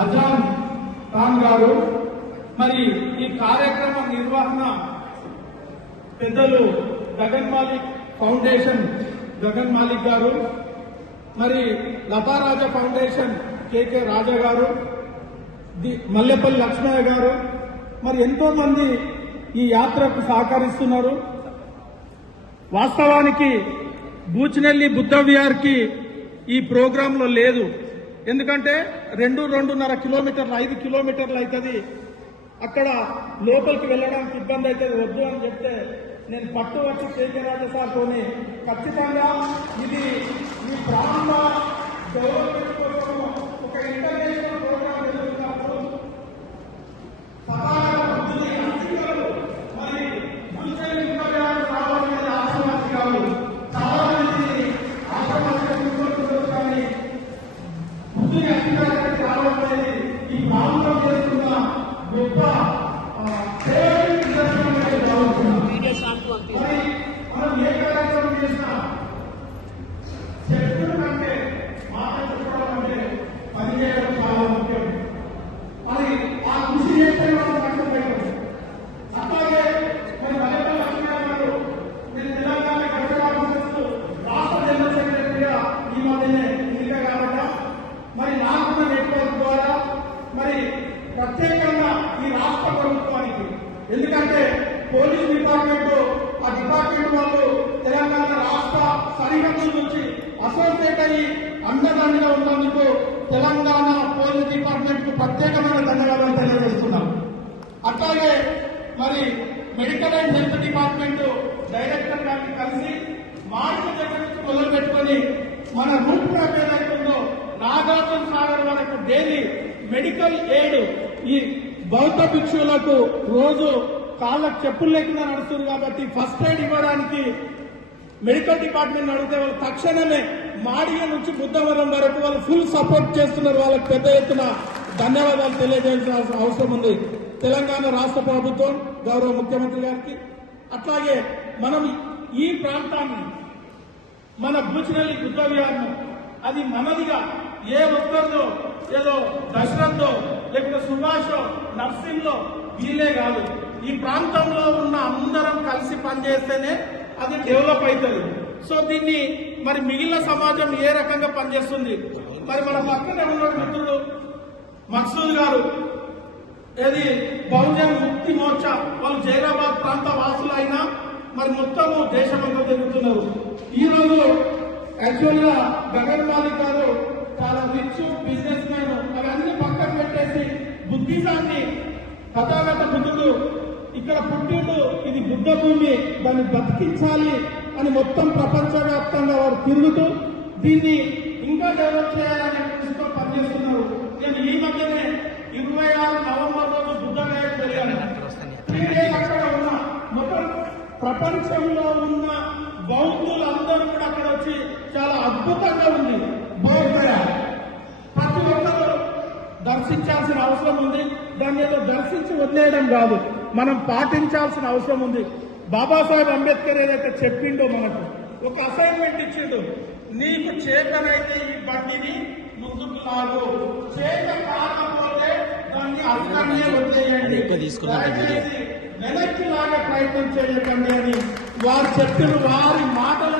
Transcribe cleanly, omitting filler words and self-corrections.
అజాన్ ఖాన్ గారు, మరి ఈ కార్యక్రమ నిర్వహణ పెద్దలు గగన్ మాలిక్ ఫౌండేషన్ గగన్ మాలిక్ గారు, మరి లతారాజా ఫౌండేషన్ కేకే రాజా గారు, మల్లెపల్లి లక్ష్మయ్య గారు, మరి ఎంతో మంది ఈ యాత్రకు సహకరిస్తున్నారు. వాస్తవానికి బూచినెల్లి బుద్ధ విహార్కి ఈ ప్రోగ్రాంలో లేదు. ఎందుకంటే 2-2.5 కిలోమీటర్లు 5 కిలోమీటర్లు అవుతుంది. అక్కడ లోపలికి వెళ్ళడానికి ఇబ్బంది అవుతుంది, వద్దు అని చెప్తే నేను పట్టు వచ్చి కేకే రాజా సార్తో ఖచ్చితంగా ఇది ఈ ప్రాంత డెవలప్మెంట్ కోసం ఒక ఇంటర్నేషనల్ ప్రోగ్రాం జరుగుతున్నప్పుడు మరి బూచినెల్లి బుద్ధ విహార్ రావాలనేది ఆశ్రమాసి కాదు. చాలా మంది ఆశ్రమాసి కానీ బుద్ధుని అధికారానికి రావడం అనేది ఈ ప్రాంతం చేస్తున్న గొప్ప మనం ఏ కార్యక్రమం చేసినా చెప్పుడు కంటే మాట చెప్పడం అంటే పనిచేయడం చాలా ముఖ్యం. మరి ఆ కృషి చేస్తే మనం కష్టపడతాం. అట్లాగే మరి మల్లెపల్లి లక్ష్మయ్య గారు, నేను తెలంగాణ రాష్ట్ర జనరల్ సెక్రటరీగా ఈ మధ్యనే ఎన్నిక కావడం, మరి నాకున్న నెట్వర్క్ ద్వారా మరి ప్రత్యేకంగా ఈ రాష్ట్ర ప్రభుత్వానికి, ఎందుకంటే పోలీస్ డిపార్ట్మెంట్ ఆ డిపార్ట్మెంట్ వాళ్ళు తెలంగాణ రాష్ట్ర సరిహద్దుల నుంచి అసోసియేట్ అయ్యి అండదండగా ఉన్నందుకు తెలంగాణ పోలీస్ డిపార్ట్మెంట్ కు ప్రత్యేకమైన ధన్యవాదాలు తెలియజేస్తున్నాం. అట్లాగే మరి medical and health department director గారిని కలిసి మార్చి దగ్గర నుంచి మొదలు పెట్టుకుని మన రూట్ మ్యాప్ ఏదైతుందో నాగార్జున సాగర్ వరకు డైలీ మెడికల్ ఎయిడ్ ఈ బౌద్ధ భిక్షువులకు రోజు కాళ్ళకు చెప్పులు లేకుండా నడుస్తుంది కాబట్టి ఫస్ట్ ఎయిడ్ ఇవ్వడానికి మెడికల్ డిపార్ట్మెంట్ అడిగితే వాళ్ళు తక్షణమే మాడిగ నుంచి బుద్ధవరం వరకు వాళ్ళు ఫుల్ సపోర్ట్ చేస్తున్నారు. వాళ్ళకి పెద్ద ఎత్తున ధన్యవాదాలు తెలియజేయాల్సిన అవసరం ఉంది తెలంగాణ రాష్ట్ర ప్రభుత్వం, గౌరవ ముఖ్యమంత్రి గారికి. అట్లాగే మనం ఈ ప్రాంతాన్ని, మన బూచినెల్లి బుద్ధ విహార్ను అది మనదిగా ఏ ఒక్కరిదో ఏదో దశరథో లేకపోతే సుభాషో నర్సింగ్లో వీళ్ళే కాదు, ఈ ప్రాంతంలో ఉన్న అందరం కలిసి పనిచేస్తేనే అది డెవలప్ అవుతుంది. సో దీన్ని మరి మిగిలిన సమాజం ఏ రకంగా పనిచేస్తుంది, మరి మన పక్కనే ఉన్న మిత్రుడు మక్సూద్ గారు, ఏది బహుజన్ ముక్తి మోర్చా, వాళ్ళు జైరాబాద్ ప్రాంత వాసులు అయినా మరి మొత్తము దేశమంతా తిరుగుతున్నారు. ఈ రోజు యాక్చువల్ గా గగన్ మాలిక్ గారు చాలా రిచ్ బిజినెస్ మ్యాన్, అవన్నీ పక్కన పెట్టేసి బుద్ధిజాన్ని తథాగత బుద్ధుడు ఇక్కడ పుట్టిండు, ఇది బుద్ధ భూమి, దాన్ని బతికించాలి అని మొత్తం ప్రపంచవ్యాప్తంగా వారు తిరుగుతూ దీన్ని ఇంకా డెవలప్ చేయాలనే కృషితో పనిచేస్తున్నారు. నేను ఈ మధ్యనే 26 నవంబర్ రోజు బుద్ధ గయకు వెళ్ళాను. అక్కడ ఉన్న మొత్తం ప్రపంచంలో ఉన్న బౌద్ధులందరూ కూడా అక్కడ వచ్చి చాలా అద్భుతంగా ఉంది బౌద్ధ గయ. ప్రతి ఒక్కరు దర్శించాల్సిన అవసరం ఉంది. దాన్ని ఏదో దర్శించి వదిలేయడం కాదు, మనం పాటించాల్సిన అవసరం ఉంది. బాబాసాహెబ్ అంబేద్కర్ ఏదైతే చెప్పిండో మనకు ఒక అసైన్మెంట్ ఇచ్చిండు, నీకు చేతనైతే ఈ బండిని ముందుకు లాగు, చేత కాకపోతే దాన్ని అర్థమే వదిలేయండి, దయచేసి వెనక్కి లాగే ప్రయత్నం చేయకండి అని వారు చెప్పిన వారి మాటలు